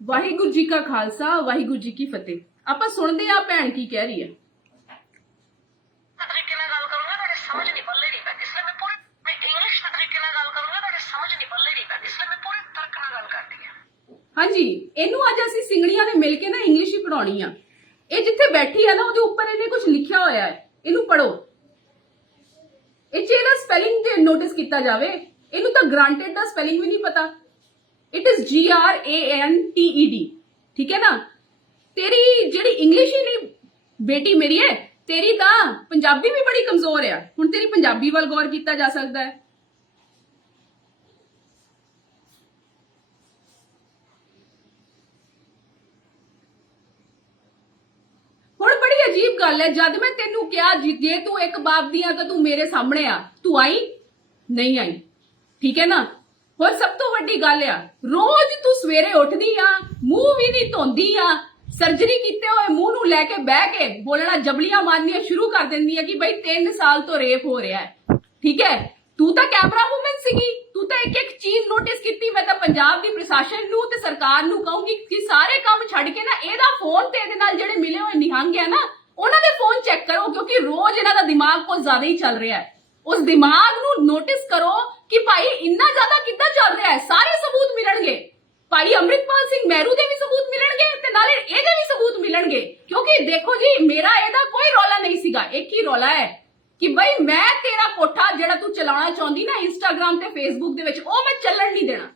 ਵਾਹਿਗੁਰੂ ਜੀ ਕਾ ਖਾਲਸਾ ਵਾਹਿਗੁਰੂ ਜੀ ਕੀ ਫਤਿਹ। ਆਪਾਂ ਸੁਣਦੇ ਆ ਭੈਣ ਕੀ ਕਹਿ ਰਹੀ ਹੈ। ਤਰੀਕੇ ਨਾਲ ਗੱਲ ਕਰੂੰਗਾ ਤੁਹਾਡੇ ਸਮਝ ਨਹੀਂ ਪੱਲੇ ਨਹੀਂ ਪੈਂਦੀ। ਇਸ ਲਈ ਮੈਂ ਪੂਰੀ ਮੈਂ ਇੰਗਲਿਸ਼ ਦੇ ਤਰੀਕੇ ਨਾਲ ਗੱਲ ਕਰੂੰਗਾ ਤੁਹਾਡੇ ਸਮਝ ਨਹੀਂ ਪੱਲੇ ਨਹੀਂ ਪੈਂਦੀ। ਇਸ ਲਈ ਮੈਂ ਪੂਰੀ ਤਰਕ ਨਾਲ ਗੱਲ ਕਰਦੀ ਹਾਂ। ਹਾਂਜੀ ਇਹਨੂੰ ਅੱਜ ਅਸੀਂ ਸਿੰਗੜੀਆਂ ਨੇ ਮਿਲ ਕੇ ਨਾ ਇੰਗਲਿਸ਼ ਹੀ ਪੜਾਉਣੀ ਆ। ਇਹ ਜਿੱਥੇ ਬੈਠੀ ਆ ਨਾ ਉਹਦੇ ਉੱਪਰ ਇਹਨੇ ਕੁਝ ਲਿਖਿਆ ਹੋਇਆ ਹੈ। ਇਹਨੂੰ ਪੜੋ ਇਹ ਇਹਦਾ ਸਪੈਲਿੰਗ ਤੇ ਨੋਟਿਸ ਕੀਤਾ ਜਾਵੇ। ਇਹਨੂੰ ਤਾਂ ਗ੍ਰਾਂਟਡ ਦਾ ਸਪੈਲਿੰਗ ਵੀ ਨਹੀਂ ਪਤਾ। It is G R A N T E D ਠੀਕ ਹੈ ਨਾ? ਤੇਰੀ ਜਿਹੜੀ ਇੰਗਲਿਸ਼ ਹੀ ਨਹੀਂ ਬੇਟੀ ਮੇਰੀ ਹੈ, ਤੇਰੀ ਤਾਂ ਪੰਜਾਬੀ ਵੀ ਬੜੀ ਕਮਜ਼ੋਰ ਆ। ਹੁਣ ਤੇਰੀ ਪੰਜਾਬੀ ਵੱਲ ਗੌਰ ਕੀਤਾ ਜਾ ਸਕਦਾ ਹੈ। ਹੁਣ ਬੜੀ ਅਜੀਬ ਗੱਲ ਹੈ, ਜਦ ਮੈਂ ਤੈਨੂੰ ਕਿਹਾ ਜੀ- ਜੇ ਤੂੰ ਇੱਕ ਬਾਪ ਦੀ ਆ ਤਾਂ ਤੂੰ ਮੇਰੇ ਸਾਹਮਣੇ ਆ। ਤੂੰ ਆਈ? ਨਹੀਂ ਆਈ। ਠੀਕ ਹੈ ਨਾ? ਹੋਰ ਸਭ ਤੋਂ ਵੱਡੀ ਗੱਲ ਆ, ਰੋਜ਼ ਤੂੰ ਸਵੇਰੇ ਉੱਠਦੀ ਆ, ਮੂੰਹ ਵੀ ਨਹੀਂ ਧੋਂਦੀ ਆ ਸਰਜਰੀ ਕੀਤੇ ਹੋਏ ਮੂੰਹ ਨੂੰ ਲੈ ਕੇ ਬਹਿ ਕੇ ਬੋਲਣਾ ਜਬਲੀਆਂ ਮਾਰਨੀਆਂ ਸ਼ੁਰੂ ਕਰ ਦਿੰਦੀ ਆ ਕਿ ਬਈ 3 ਸਾਲ ਤੋਂ ਰੇਪ ਹੋ ਰਿਹਾ ਹੈ। ਠੀਕ ਹੈ? ਤੂੰ ਤਾਂ ਕੈਮਰਾ ਵੂਮਨ ਸੀਗੀ, ਤੂੰ ਤਾਂ ਇੱਕ ਇੱਕ ਚੀਜ਼ ਨੋਟਿਸ ਕੀਤੀ, ਮੈਂ ਤਾਂ ਪੰਜਾਬ ਦੀ ਪ੍ਰਸ਼ਾਸਨ ਨੂੰ ਤੇ ਸਰਕਾਰ ਨੂੰ ਕਹੂੰਗੀ ਕਿ ਸਾਰੇ ਕੰਮ ਛੱਡ ਕੇ ਨਾ ਇਹਦਾ ਫੋਨ ਤੇ ਇਹਦੇ ਨਾਲ ਜਿਹੜੇ ਮਿਲੇ ਹੋਏ ਨਿਹੰਗ ਆ ਨਾ, ਉਹਨਾਂ ਦੇ ਫੋਨ ਚੈੱਕ ਕਰੋ ਕਿਉਂਕਿ ਰੋਜ਼ ਇਹਨਾਂ ਦਾ ਦਿਮਾਗ ਬਹੁਤ ਜ਼ਿਆਦਾ ਹੀ ਚੱਲ ਰਿਹਾ ਹੈ। ਉਸ ਦਿਮਾਗ ਨੂੰ ਨੋਟਿਸ ਕਰੋ ਕਿ ਭਾਈ ਇੰਨਾ ਜ਼ਿਆਦਾ ਕਿੱਦਾਂ ਚੱਲ ਰਿਹਾ ਹੈ? ਸਾਰੇ ਸਬੂਤ ਮਿਲਣਗੇ। ਭਾਈ ਅੰਮ੍ਰਿਤਪਾਲ ਸਿੰਘ ਮਹਿਰੂ ਦੇ ਵੀ ਸਬੂਤ ਮਿਲਣਗੇ ਤੇ ਨਾਲੇ ਇਹਦੇ ਵੀ ਸਬੂਤ ਮਿਲਣਗੇ। ਕਿਉਂਕਿ ਦੇਖੋ ਜੀ, ਮੇਰਾ ਇਹਦਾ ਕੋਈ ਰੌਲਾ ਨਹੀਂ ਸੀਗਾ, ਇੱਕ ਹੀ ਰੌਲਾ ਹੈ ਕਿ ਬਈ ਮੈਂ ਤੇਰਾ ਕੋਠਾ ਜਿਹੜਾ ਤੂੰ ਚਲਾਉਣਾ ਚਾਹੁੰਦੀ ਨਾ ਇੰਸਟਾਗ੍ਰam ਤੇ ਫੇਸਬੁੱਕ ਦੇ ਵਿੱਚ, ਉਹ ਮੈਂ ਚੱਲਣ ਨਹੀਂ ਦੇਣਾ।